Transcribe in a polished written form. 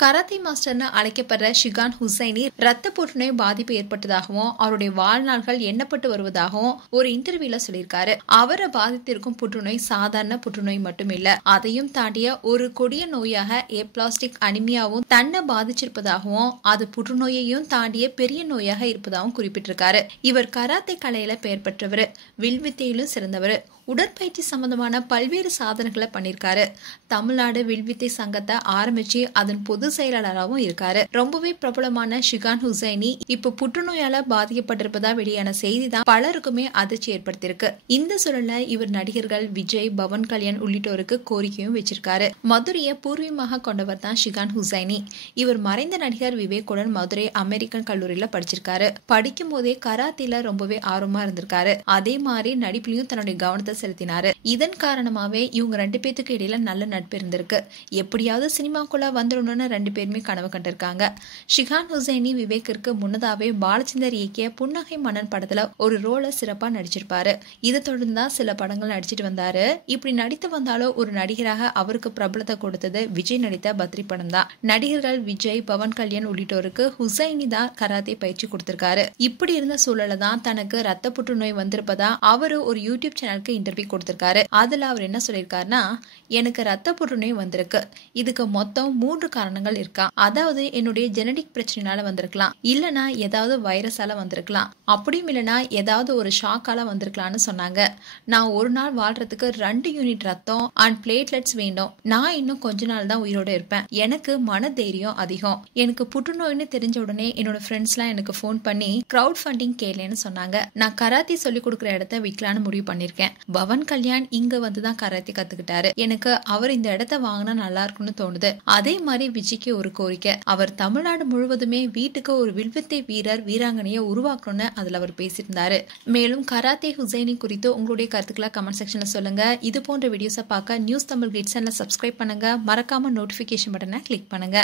Karate மாஸ்டர்னு அழைக்கப்படுற shihan Husaini ரத்த புற்றுநோய் பாதிப்பு ஏற்பட்டதாகவும் அவருடைய வாழ்நாள்கள் எண்ணப்பட்டு வருவதாகவும் ஒரு இன்டர்வியூல சொல்லியிருக்காரு. அவரை பாதித்திருக்கும் புற்றுநோய் சாதாரண புற்றுநோய் மட்டும் இல்ல, அதையும் தாண்டிய ஒரு கொடிய நோயாக ஏப்ளாஸ்டிக் அனிமியாவும் தன்னை பாதிச்சிருப்பதாகவும் அது புற்றுநோயையும் தாண்டிய பெரிய நோயாக இருப்பதாகவும் குறிப்பிட்டிருக்காரு. இவர் கராத்தே கலையில பெயர் பெற்றவர், வில்வித்தையிலும் சிறந்தவர், உடற்பயிற்சி சம்பந்தமான பல்வேறு சாதனைகளை பண்ணிருக்காரு. தமிழ்நாடு வில்வித்தை சங்கத்தை ஆரம்பிச்சு அதன் பொது செயலாளராகவும் இருக்காரு. ரொம்பவே பிரபலமான ஷிகான் ஹுசைனி இப்ப புற்றுநோயால பாதிக்கப்பட்டிருப்பதா வெளியான செய்தி தான் பலருக்குமே அதிர்ச்சி ஏற்படுத்தியிருக்கு. இந்த சூழல்ல இவர் நடிகர்கள் விஜய், பவன் கல்யாண் உள்ளிட்டோருக்கு கோரிக்கையும் வச்சிருக்காரு. மதுரையை பூர்வீகமாக கொண்டவர் தான் ஷிகான் ஹுசைனி. இவர் மறைந்த நடிகர் விவேக்குடன் மதுரை அமெரிக்கன் கல்லூரியில படிச்சிருக்காரு. படிக்கும் போதே கராத்தில ரொம்பவே ஆர்வமா இருந்திருக்காரு. அதே மாதிரி நடிப்புலயும் தன்னுடைய கவனத்தை செலுத்தினாரு. இதன் காரணமாவே இவங்க ரெண்டு பேத்துக்கு இடையில நல்ல நட்பு இருந்திருக்கு. எப்படியாவது சினிமாக்குள்ள வந்துடணும்னு ரெண்டு பேருமே கனவு கண்டிருக்காங்க. ஷிகான் ஹுசைனி விவேக்கிற்கு முன்னதாவே பாலச்சந்தர் இயக்கிய புன்னகை மன்னன் படத்துல ஒரு ரோல சிறப்பா நடிச்சிருப்பாரு. இதை தொடர்ந்து தான் சில படங்கள் நடிச்சிட்டு வந்தாரு. இப்படி நடித்து வந்தாலும் ஒரு நடிகராக அவருக்கு பிரபலத்தை கொடுத்தது விஜய் நடித்த பத்ரி படம் தான். நடிகர்கள் விஜய், பவன் கல்யாண் உள்ளிட்டோருக்கு ஹுசைனி தான் கராத்தே பயிற்சி கொடுத்திருக்காரு. இப்படி இருந்த சூழல தான் தனக்கு ரத்த புற்றுநோய் வந்திருப்பதா அவரு ஒரு யூடியூப் சேனலுக்கு இன்டர்வியூ கொடுத்திருக்காரு. அதுல அவர் என்ன சொல்லியிருக்காருன்னா, எனக்கு ரத்த புற்றுநோய் வந்திருக்கு. இதுக்கு மொத்தம் 3 காரணங்கள் இருக்கா. அதாவது என்னுடைய ஜெனடிக் பிரச்சனையால வந்திருக்கலாம், இல்லனா ஏதாவது வைரஸால வந்திருக்கலாம், அப்படியும் இல்லனா ஏதாவது ஒரு ஷாக்கால வந்திருக்கலாம்னு சொன்னாங்க. நான் ஒரு நாள் வாழ்றதுக்கு 2 யூனிட் ரத்தம் அண்ட் பிளேட்லெட்ஸ் வேண்டும். நான் இன்னும் கொஞ்ச நாள் தான் உயிரோட இருப்பேன். எனக்கு மன தைரியம் அதிகம். எனக்கு புற்றுநோய்னு தெரிஞ்ச உடனே என்னோட ஃப்ரெண்ட்ஸ் எல்லாம் எனக்கு போன் பண்ணி கிரவுட் ஃபண்டிங் கேளுன்னு சொன்னாங்க. நான் கராத்தே சொல்லி கொடுக்குற இடத்த விற்கலான்னு முடிவு பண்ணிருக்கேன். பவன் கல்யாண் இங்க வந்துதான் கராத்தே கத்துக்கிட்டாரு. எனக்கு அவர் இந்த இடத்த வாங்கினா நல்லா இருக்கும்னு தோணுது. அதே மாதிரி விஜய்க்கு ஒரு கோரிக்கை. அவர் தமிழ்நாடு முழுவதுமே வீட்டுக்கு ஒரு வில்வித்தை வீரர், வீராங்கனையை உருவாக்கணும்னு அதுல அவர் பேசியிருந்தாரு. மேலும் கராத்தே ஹுசைனி குறித்து உங்களுடைய கருத்துக்களை கமெண்ட் செக்ஷன்ல சொல்லுங்க. இது போன்ற வீடியோஸை பார்க்க நியூஸ் தமிழ் கிளிட்ஸ் சேனலை சப்ஸ்கிரைப் பண்ணுங்க. மறக்காம நோட்டிபிகேஷன் பட்டனை கிளிக் பண்ணுங்க.